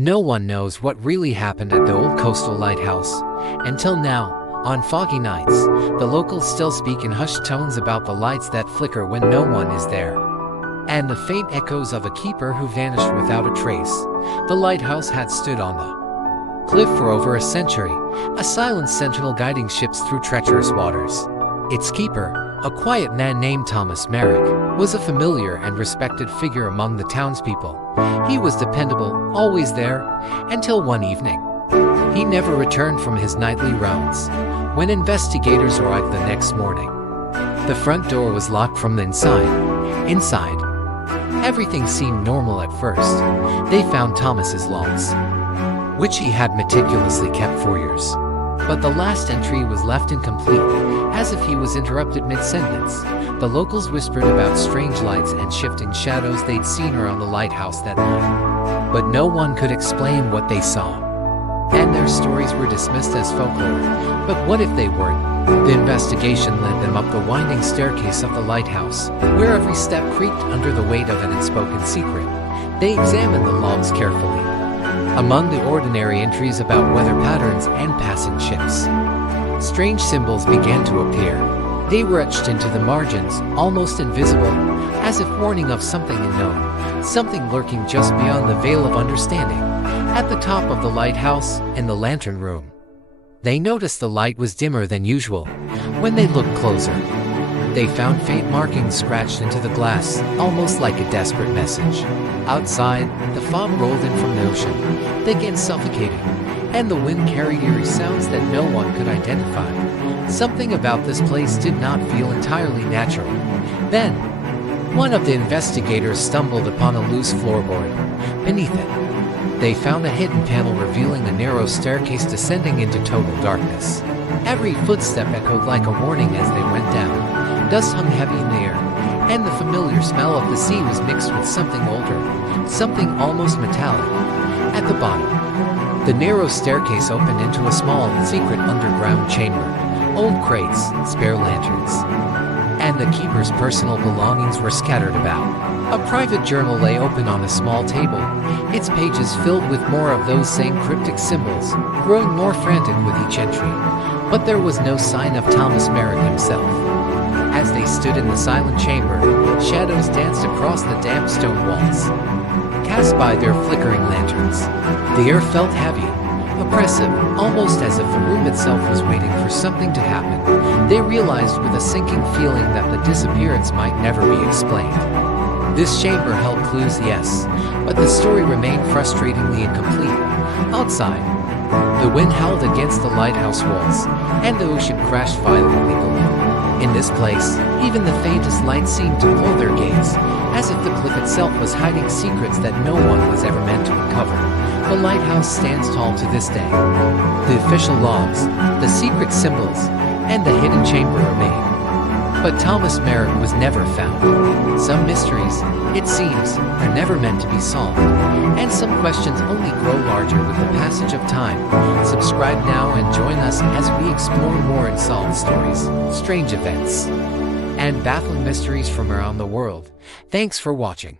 No one knows what really happened at the old coastal lighthouse. Until now, on foggy nights, the locals still speak in hushed tones about the lights that flicker when no one is there, and the faint echoes of a keeper who vanished without a trace. The lighthouse had stood on the cliff for over a century, a silent sentinel guiding ships through treacherous waters. Its keeper, a quiet man named Thomas Merrick, was a familiar and respected figure among the townspeople. He was dependable, always there, until one evening. He never returned from his nightly rounds. When investigators arrived the next morning, the front door was locked from the inside. Inside, everything seemed normal at first. They found Thomas's logs, which he had meticulously kept for years. But the last entry was left incomplete, as if he was interrupted mid-sentence. The locals whispered about strange lights and shifting shadows they'd seen around the lighthouse that night. But no one could explain what they saw, and their stories were dismissed as folklore. But what if they weren't? The investigation led them up the winding staircase of the lighthouse, where every step creaked under the weight of an unspoken secret. They examined the logs carefully. Among the ordinary entries about weather patterns and passing ships, strange symbols began to appear. They were etched into the margins, almost invisible, as if warning of something unknown, something lurking just beyond the veil of understanding. At the top of the lighthouse, in the lantern room, they noticed the light was dimmer than usual. When they looked closer, they found faint markings scratched into the glass, almost like a desperate message. Outside, the fog rolled in from the ocean, thick and suffocating, and the wind carried eerie sounds that no one could identify. Something about this place did not feel entirely natural. Then, one of the investigators stumbled upon a loose floorboard. Beneath it, they found a hidden panel revealing a narrow staircase descending into total darkness. Every footstep echoed like a warning as they went down. Dust hung heavy in the air, and the familiar smell of the sea was mixed with something older, something almost metallic. At the bottom, the narrow staircase opened into a small, secret underground chamber. Old crates, spare lanterns, and the keeper's personal belongings were scattered about. A private journal lay open on a small table, its pages filled with more of those same cryptic symbols, growing more frantic with each entry. But there was no sign of Thomas Merrick himself. As they stood in the silent chamber, shadows danced across the damp stone walls, cast by their flickering lanterns. The air felt heavy, oppressive, almost as if the room itself was waiting for something to happen. They realized with a sinking feeling that the disappearance might never be explained. This chamber held clues, yes, but the story remained frustratingly incomplete. Outside, the wind howled against the lighthouse walls, and the ocean crashed violently below. In this place, even the faintest light seemed to pull their gaze, as if the cliff itself was hiding secrets that no one was ever meant to uncover. The lighthouse stands tall to this day. The official logs, the secret symbols, and the hidden chamber remain. But Thomas Merrick was never found. Some mysteries, it seems, are never meant to be solved, and some questions only grow larger with the passage of time. Subscribe now and join us as we explore more unsolved stories, strange events, and baffling mysteries from around the world. Thanks for watching.